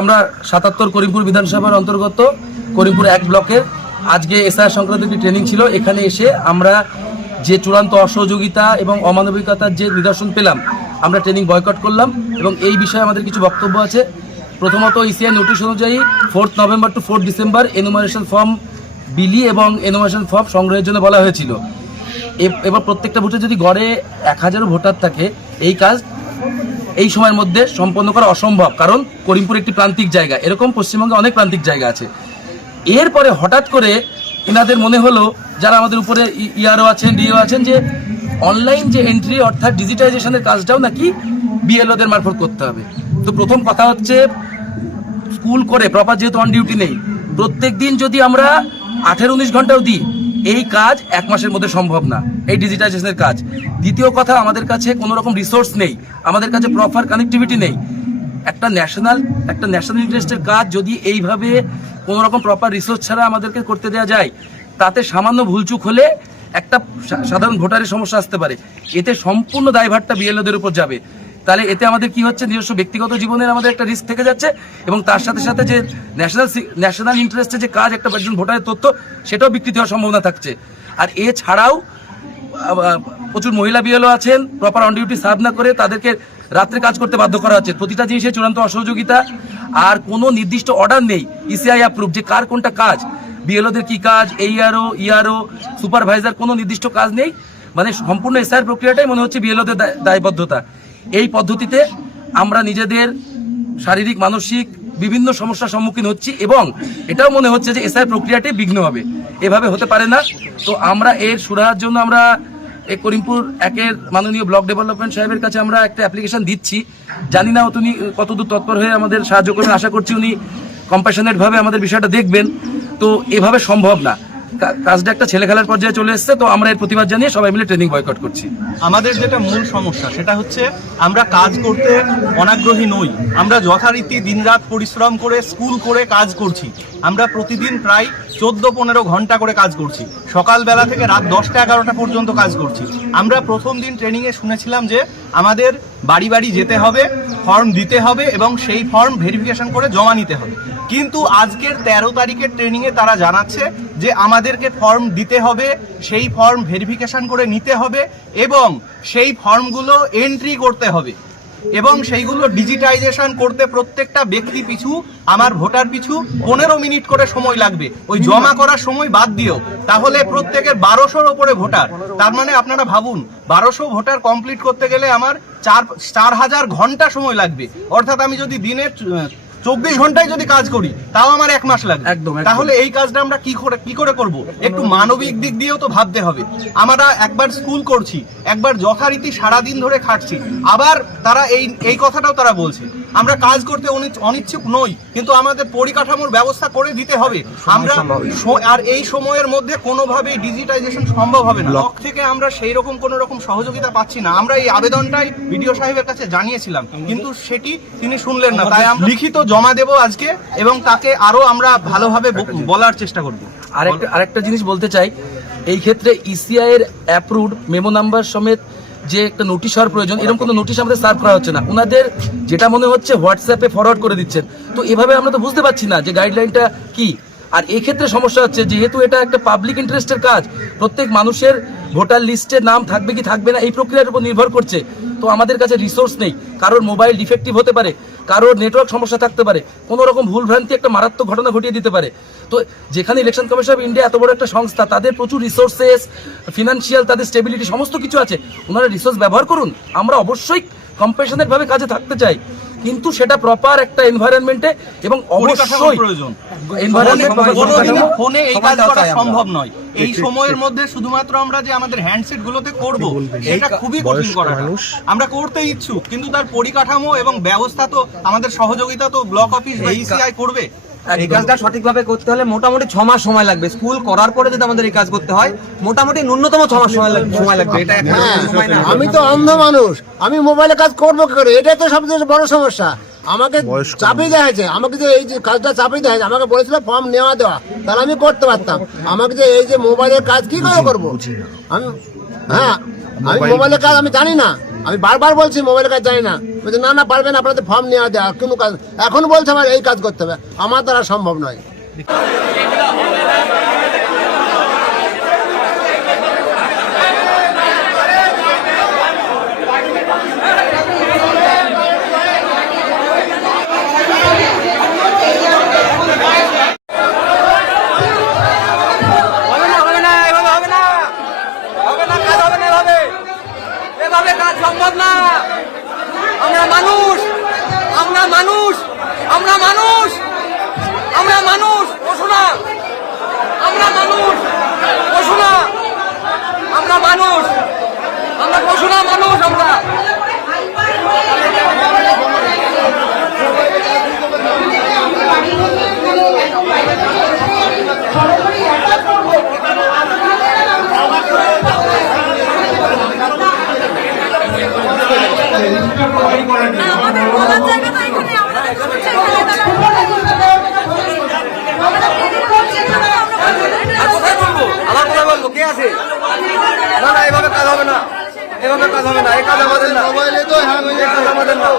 আমরা ৭৭ করিমপুর বিধানসভার অন্তর্গত করিমপুর ১ ব্লকের আজকে এসআর সংক্রান্ত একটি ট্রেনিং ছিল। এখানে এসে আমরা যে চূড়ান্ত অসহযোগিতা এবং অমানবিকতার যে নিদর্শন পেলাম, আমরা ট্রেনিং বয়কট করলাম এবং এই বিষয়ে আমাদের কিছু বক্তব্য আছে। প্রথমত ইসিআই নোটিশ অনুযায়ী 4 November to 4 December enumeration form বিলি এবং এনুমারেশন ফর্ম সংগ্রহের জন্য বলা হয়েছিল। এবার প্রত্যেকটা বুথে যদি গড়ে 1000 ভোটার থাকে, এই কাজ এই সময়ের মধ্যে সম্পন্ন করা অসম্ভব, কারণ করিমপুর একটি প্রান্তিক জায়গা, এরকম পশ্চিমবঙ্গে অনেক প্রান্তিক জায়গা আছে। এরপরে হঠাৎ করে এনাদের মনে হলো, যারা আমাদের উপরে ইআরও আছেন, ডিও আছেন, যে অনলাইন যে এন্ট্রি অর্থাৎ ডিজিটাইজেশনের কাজটাও নাকি বিএলওদের মারফত করতে হবে। তো প্রথম কথা হচ্ছে, স্কুল করে প্রপার যেহেতু অন ডিউটি নেই, প্রত্যেক দিন যদি আমরা 18-19 ঘন্টাও দিই, এই কাজ 1 মাসের মধ্যে সম্ভব না, এই ডিজিটাইজেশনের কাজ। দ্বিতীয় কথা, আমাদের কাছে কোনো রকম রিসোর্স নেই, আমাদের কাছে প্রপার কানেক্টিভিটি নেই। একটা ন্যাশনাল ইন্টারেস্টের কাজ যদি এইভাবে কোনো রকম প্রপার রিসোর্স ছাড়া আমাদেরকে করতে দেওয়া যায়, তাতে সামান্য ভুলচুক হলে একটা সাধারণ ভোটারের সমস্যা আসতে পারে। এতে সম্পূর্ণ দায়ভারটা বিএলওদের উপর যাবে। তাহলে এতে আমাদের কি হচ্ছে, নিজস্ব ব্যক্তিগত জীবনের আমাদের একটা রিস্ক থেকে যাচ্ছে এবং তার সাথে সাথে যে ন্যাশনাল ইন্টারেস্টে যে কাজ, একটা একজন ভোটারের তথ্য, সেটাও বিকৃতি হওয়ার সম্ভাবনা থাকছে। আর এছাড়াও প্রচুর মহিলা বিএলও আছেন, প্রপার অন ডিউটি সার্ভ না করে তাদেরকে রাত্রে কাজ করতে বাধ্য করা হচ্ছে। প্রতিটা জিনিসের চূড়ান্ত অসহযোগিতা, আর কোনো নির্দিষ্ট অর্ডার নেই ইসিআই অ্যাপ্রুভ যে কার কোনটা কাজ, বিএলওদের কি কাজ, এইআরও, ইআরও, সুপারভাইজার, কোনো নির্দিষ্ট কাজ নেই। মানে সম্পূর্ণ এসআইআর প্রক্রিয়াটাই মনে হচ্ছে বিএলওদের দায়বদ্ধতা। এই পদ্ধতিতে আমরা নিজেদের শারীরিক মানসিক বিভিন্ন সমস্যার সম্মুখীন হচ্ছি এবং এটাও মনে হচ্ছে যে এসআইআর প্রক্রিয়াটাই বিঘ্ন হবে। এভাবে হতে পারে না। তো আমরা এর সুরাহার জন্য আমরা এই করিমপুর 1-এর মাননীয় ব্লক ডেভেলপমেন্ট সাহেবের কাছে আমরা একটা অ্যাপ্লিকেশন দিচ্ছি। জানি না উনি কতদূর তৎপর হয়ে আমাদের সাহায্য করবেন, আশা করছি উনি কম্প্যাশনেটভাবে আমাদের বিষয়টা দেখবেন। তো এভাবে সম্ভব না, কাজটা একটা ছেলে খেলার পর্যায়ে চলে এসছে। তো আমরা এর প্রতিবাদ জানিয়ে সবাই মিলে ট্রেনিং বয়কট করছি। আমাদের যেটা মূল সমস্যা সেটা হচ্ছে, আমরা কাজ করতে অনাগ্রহী নই। আমরা যথারীতি দিনরাত পরিশ্রম করে স্কুল করে কাজ করছি। আমরা প্রতিদিন প্রায় 14-15 ঘন্টা করে কাজ করছি। সকালবেলা থেকে রাত 10টা-11টা পর্যন্ত কাজ করছি। আমরা প্রথম দিন ট্রেনিংয়ে শুনেছিলাম যে আমাদের বাড়ি বাড়ি যেতে হবে, ফর্ম দিতে হবে এবং সেই ফর্ম ভেরিফিকেশন করে জমা নিতে হবে। কিন্তু আজকের 13 তারিখের ট্রেনিংয়ে তারা জানাচ্ছে যে আমাদেরকে ফর্ম দিতে হবে, সেই ফর্ম ভেরিফিকেশন করে নিতে হবে এবং সেই ফর্মগুলো এন্ট্রি করতে হবে এবং সেইগুলো ডিজিটাইজেশন করতে প্রত্যেকটা ব্যক্তি পিছু, আমার ভোটার পিছু 15 মিনিট করে সময় লাগবে। ওই জমা করার সময় বাদ দিও, তাহলে প্রত্যেকের 1200-র উপরে ভোটার। তার মানে আপনারা ভাবুন, 1200 ভোটার কমপ্লিট করতে গেলে আমার 4000 ঘন্টা সময় লাগবে। অর্থাৎ আমি যদি দিনে 24 ঘন্টায় যদি কাজ করি, তাও আমার 1 মাস লাগবে। তাহলে এই কাজটা আমরা কি করে করব? একটু মানবিক দিক দিয়েও তো ভাবতে হবে। আমরা একবার স্কুল করছি, একবার যথারীতি সারাদিন ধরে খাটছি, আবার তারা এই কথাটাও তারা বলছে আমরা কাজ করতে অনিচ্ছুক নই, কিন্তু আমাদের পরিকাঠামোর ব্যবস্থা করে দিতে হবে। আমরা আর এই সময়ের মধ্যে কোনোভাবেই ডিজিটাইজেশন সম্ভব হবে না। ব্লক থেকে আমরা সেই রকম কোনো রকম সহযোগিতা পাচ্ছি না। আমরা এই আবেদনটাই বিডিও সাহেবের কাছে জানিয়েছিলাম, কিন্তু সেটি তিনি শুনলেন না। তাই আমরা লিখিত জমা দেব আজকে এবং তাকে আরো আমরা ভালোভাবে বলার চেষ্টা করব। আরেকটা জিনিস বলতে চাই, এই ক্ষেত্রে ইসিআই এর অ্যাপ্রুভড মেমো নাম্বার সমেত যে একটা নোটিশ হওয়ার প্রয়োজন, এরকম কোনো নোটিশ আমাদের সার্ভ করা হচ্ছে না। ওনাদের যেটা মনে হচ্ছে হোয়াটসঅ্যাপে ফরওয়ার্ড করে দিচ্ছেন। তো এভাবে আমরা তো বুঝতে পারছি না যে গাইডলাইনটা কি। আর এই ক্ষেত্রে সমস্যা হচ্ছে, যেহেতু এটা একটা পাবলিক ইন্টারেস্টের কাজ, প্রত্যেক মানুষের ভোটার লিস্টে নাম থাকবে কি থাকবে না এই প্রক্রিয়ার উপর নির্ভর করছে। তো আমাদের কাছে রিসোর্স নেই, কারোর মোবাইল ডিফেক্টিভ হতে পারে, কারোর নেটওয়ার্ক সমস্যা থাকতে পারে, কোনো রকম ভুলভ্রান্তি একটা মারাত্মক ঘটনা ঘটিয়ে দিতে পারে। তো যেখানে ইলেকশন কমিশন অফ ইন্ডিয়া এত বড় একটা সংস্থা, তাদের প্রচুর রিসোর্সেস, ফিনান্সিয়াল, তাদের স্টেবিলিটি সমস্ত কিছু আছে, ওনারা রিসোর্স ব্যবহার করুন। আমরা অবশ্যই কম্প্যাশনেট ভাবে কাজে থাকতে চাই, কিন্তু সেটা প্রপার একটা এনভায়রনমেন্টে এবং অবশ্যই প্রয়োজন। ফোনে এই কাজ করা সম্ভব নয়। এই সময়ের মধ্যে শুধুমাত্র আমরা যে আমাদের হ্যান্ডসেট গুলোতে করব, এটা খুবই কঠিন করা। আমরা করতে ইচ্ছুক, কিন্তু তার পরিকাঠামো এবং ব্যবস্থা তো আমাদের সহযোগিতা তো ব্লক অফিস বা ইসিআই করবে। এই কাজটা সঠিকভাবে করতে হলে মোটামুটি 6 মাস সময় লাগবে। স্কুল করার পরে যদি আমাদের এই কাজ করতে হয়, মোটামুটি ন্যূনতম 6 মাস সময় লাগবে। এটা সময় না। আমি তো অন্ধ মানুষ, আমি মোবাইলে কাজ করবো কি করে? এটাই তো সবচেয়ে বড় সমস্যা। আমাকে চাপিয়ে দেওয়া হয়েছে, আমাকে যে এই যে কাজটা চাপিয়ে দেওয়া হয়েছে, আমাকে বলেছিল ফর্ম নেওয়া দেওয়া, তাহলে আমি করতে পারতাম। আমাকে যে এই যে মোবাইলের কাজ কি করে করবো আমি? হ্যাঁ, আমি মোবাইলের কাজ আমি জানি না। আমি বারবার বলছি মোবাইল কাজ জানি না, বলছে না না পারবেন, আপনাদের ফর্ম নেওয়া দেওয়া কোনো কাজ। এখন বলছে আমার এই কাজ করতে হবে, আমার দ্বারা সম্ভব নয়। হবে না, এভাবে হবে না, হবে না, কাজ হবে না এভাবে, এভাবে কাজ সম্ভব না। আমরা মানুষ, আমরা মানুষ, আমরা মানুষ, আমরা মানুষ, পশু না, আমরা মানুষ, পশু না, আমরা মানুষ, আমরা পশু না, মানুষ আমরা। আমাদের বলার জায়গা তো এখানে, আমরা করছি এখানে, আমরা ট্রেনিং করছি এখানে, আমরা আর কোথায় বলবো, আবার কোথায় বলবো, কে আছে? না না, এভাবে কাজ হবে না, এভাবে কাজ হবে না, এই কাজ আমাদের না, এই কাজ আমাদের না।